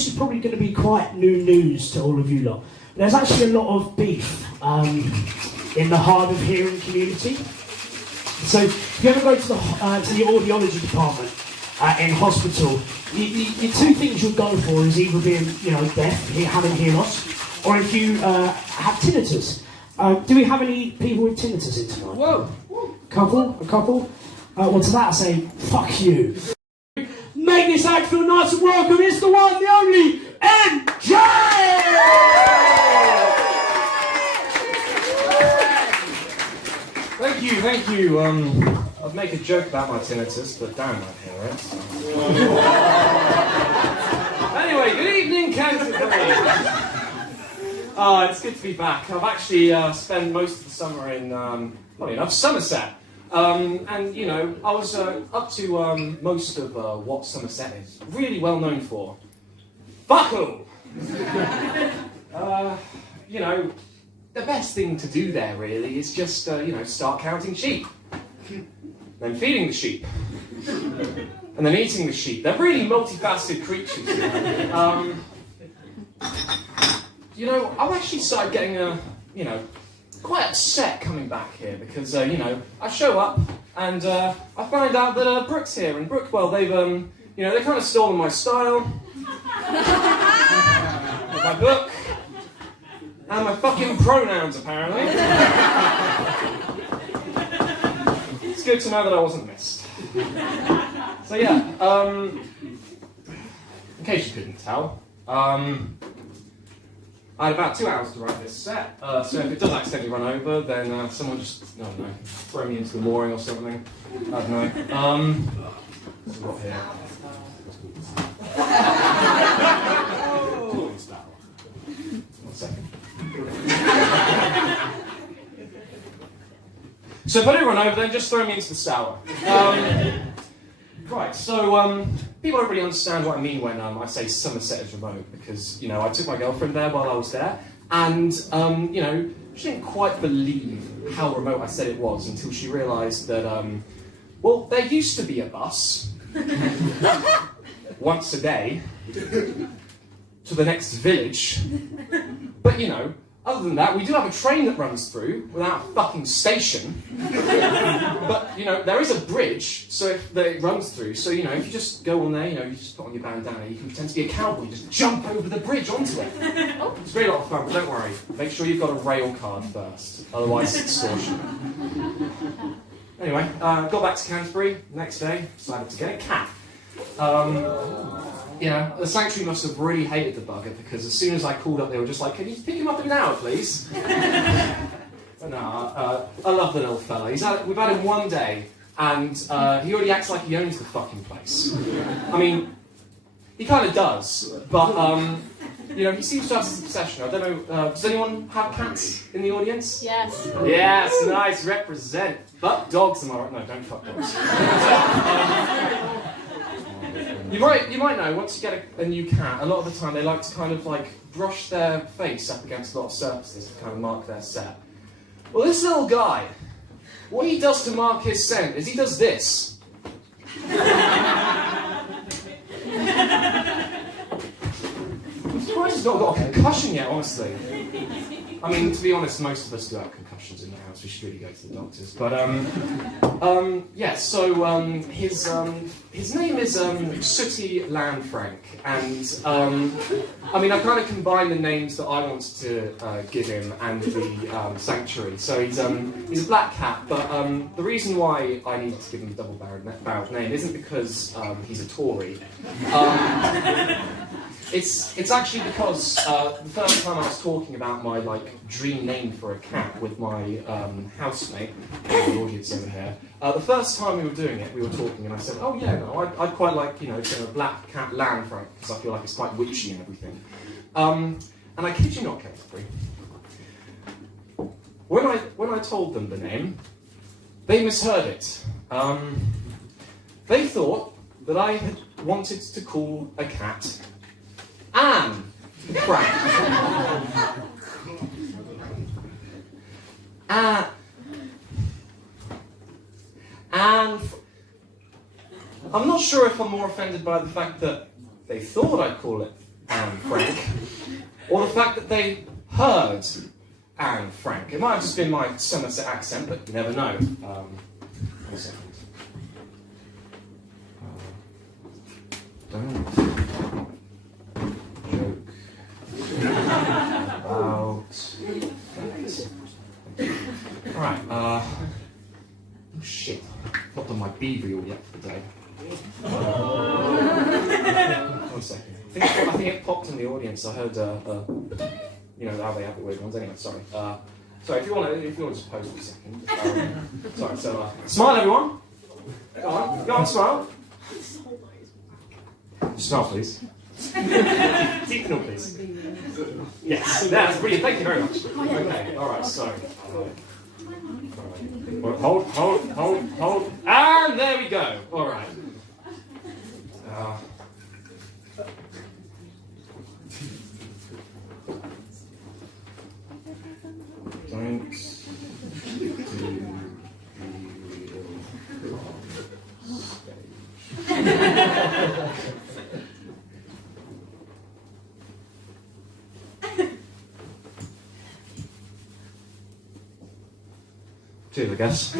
this is probably going to be quite new news to all of you lot. There's actually a lot of beef in the hard of hearing community. So if you ever go to the audiology department in hospital, the two things you'll go for is either being, deaf, having hear loss, or if you have tinnitus. Do we have any people with tinnitus in tonight? Whoa! A couple? Well, to that I say, fuck you. Make this act feel nice and welcome. It's the one, the only, NJ! Thank you. I'd make a joke about my tinnitus, but damn, I'd hear it. So. Anyway, good evening, Canterbury. It's good to be back. I've actually spent most of the summer in, funny enough, Somerset. And, I was up to most of what Somerset is really well known for. Buckle! The best thing to do there, really, is just, start counting sheep. Then feeding the sheep. And then eating the sheep. They're really multifaceted creatures. I've actually started getting, quite upset coming back here because, I show up and I find out that Brooke's here. And Brooke, well, they've kind of stolen my style, my book, and my fucking pronouns, apparently. It's good to know that I wasn't missed. So yeah, in case you couldn't tell, I had about 2 hours to write this set, so if it does accidentally run over, then someone just, I don't know, throw me into the mooring or something. I don't know. What's we got here? One second. So if I do run over, then just throw me into the Stour. Right, so people don't really understand what I mean when I say Somerset is remote, because, I took my girlfriend there while I was there, and, she didn't quite believe how remote I said it was until she realised that, well, there used to be a bus, once a day, to the next village, but, other than that, we do have a train that runs through without a fucking station. But, there is a bridge, so that it runs through. So, if you just go on there, you just put on your bandana, you can pretend to be a cowboy and just jump over the bridge onto it. It's really a lot of fun, but don't worry. Make sure you've got a rail card first, otherwise it's extortion. Anyway, got back to Canterbury the next day, decided to get a cat. The sanctuary must have really hated the bugger because as soon as I called up, they were just like, "Can you pick him up in an hour, please?" But no, I love the little fella. We've had him one day, and he already acts like he owns the fucking place. I mean, he kind of does, but he seems to have this obsession. I don't know. Does anyone have cats in the audience? Yes. Yes, nice, represent. Fuck dogs, am I right? No, don't fuck dogs. You might know, once you get a new cat, a lot of the time they like to kind of brush their face up against a lot of surfaces to kind of mark their scent. Well, this little guy, what he does to mark his scent is he does this. I'm surprised he's not got a concussion yet, honestly. I mean, to be honest, most of us do have concussions in the house. We should really go to the doctors. But his name is Sooty Landfrank, and I kind of combined the names that I wanted to give him and the sanctuary. So he's a black cat, but the reason why I needed to give him a double-barreled name isn't because he's a Tory. It's actually because the first time I was talking about my dream name for a cat with my housemate, the audience over here, the first time we were doing it, we were talking, and I said, "Oh yeah, no, I'd quite like a black cat Landfrank because I feel like it's quite witchy and everything." And I kid you not, Canterbury, when I told them the name, they misheard it. They thought that I had wanted to call a cat Anne Frank. I'm not sure if I'm more offended by the fact that they thought I'd call it Anne Frank, or the fact that they heard Anne Frank. It might have just been my Somerset accent, but you never know. 1 second. Don't joke about that. Alright, oh shit. Not done my B reel yet for the day. 1 second. I think it popped in the audience. I heard, you know how they have the weird ones. Anyway, sorry. Sorry, if you want to just pause for a second. Sorry, so, smile everyone. Go on, smile. Smile, please. Deep no, please. Yes, that's brilliant. Thank you very much. Okay, alright, so. Hold. And there we go. Alright. Don't cheers, I guess.